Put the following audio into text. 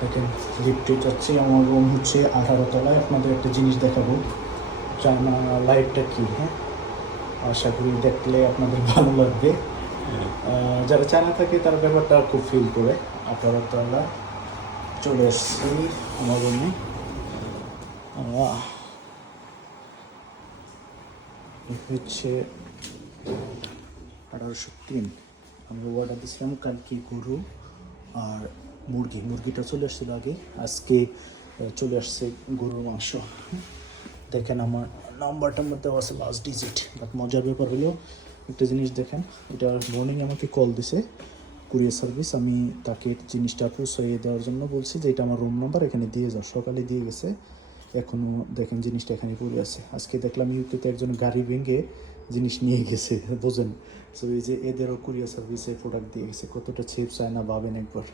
দেখেন লিফটে যাচ্ছি, আমার রুম হচ্ছে 18 তলায়। আপনাদের একটা জিনিস দেখাবো, চায়না লাইটটা কী, হ্যাঁ আশা করি দেখলে আপনাদের ভালো লাগবে। যারা চায়না থাকে তার ব্যাপারটা খুব ফিল করে। 18 তলা চলে এসছি আমার রুমে। হচ্ছে 1803। আমি অর্ডার দিয়েছিলাম কালকে গরু আর মুরগিটা চলে আসছিল আগে, আজকে চলে আসছে গরুর মাংস। দেখেন আমার নাম্বারটার মধ্যে আছে লাস্ট ডিজিট। বাট মজার ব্যাপার হলো একটা জিনিস দেখেন, এটা মর্নিং আমাকে কল দিছে কুরিয়ার সার্ভিস। আমি তাকে জিনিসটা পৌঁছাইয়ে দেওয়ার জন্য বলছি যে এটা আমার রুম নাম্বার, এখানে দিয়ে যাও। সকালে দিয়ে গেছে, এখনও দেখেন জিনিসটা এখানে পড়ে আছে। আজকে দেখলাম ইউকেতে একজন গাড়ি ভেঙে জিনিস নিয়ে গেছে, বোঝেন। সো এই যে এদেরও কুরিয়ার সার্ভিসে প্রোডাক্ট দিয়ে গেছে, কতটা ছেপ চায় না ভাবেন একবার।